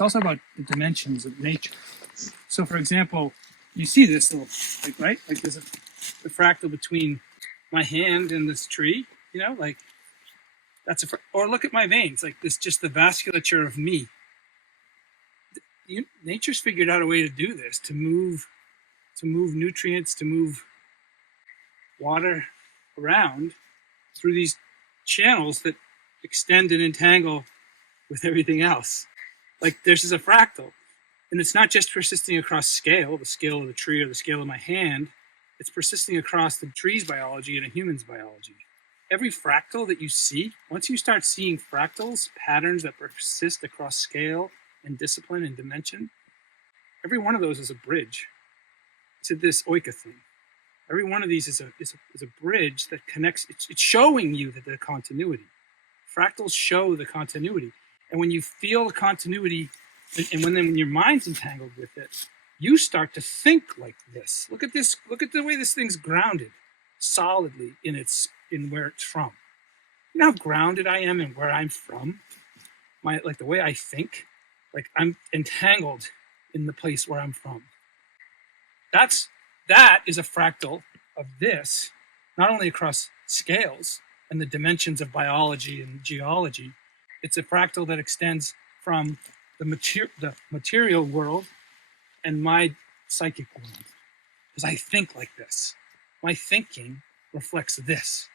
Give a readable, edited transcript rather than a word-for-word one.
It's also about the dimensions of nature. So, for example, you see this little, like, right? Like there's a fractal between my hand and this tree, you know, like that's or look at my veins, like this, just the vasculature of me. Nature's figured out a way to do this, to move nutrients, to move water around through these channels that extend and entangle with everything else. Like this is a fractal. And it's not just persisting across scale, the scale of the tree or the scale of my hand. It's persisting across the tree's biology and a human's biology. Every fractal that you see, once you start seeing fractals, patterns that persist across scale and discipline and dimension, every one of those is a bridge to this Oika thing. Every one of these is a bridge that connects. It's showing you that the continuity. Fractals show the continuity. And when you feel the continuity, and when your mind's entangled with it, you start to think like this. Look at this. Look at the way this thing's grounded solidly in where it's from. You know how grounded I am in where I'm from? Like the way I think, like I'm entangled in the place where I'm from. That is a fractal of this, not only across scales and the dimensions of biology and geology. It's a fractal that extends from the material world and my psychic world, because I think like this. My thinking reflects this.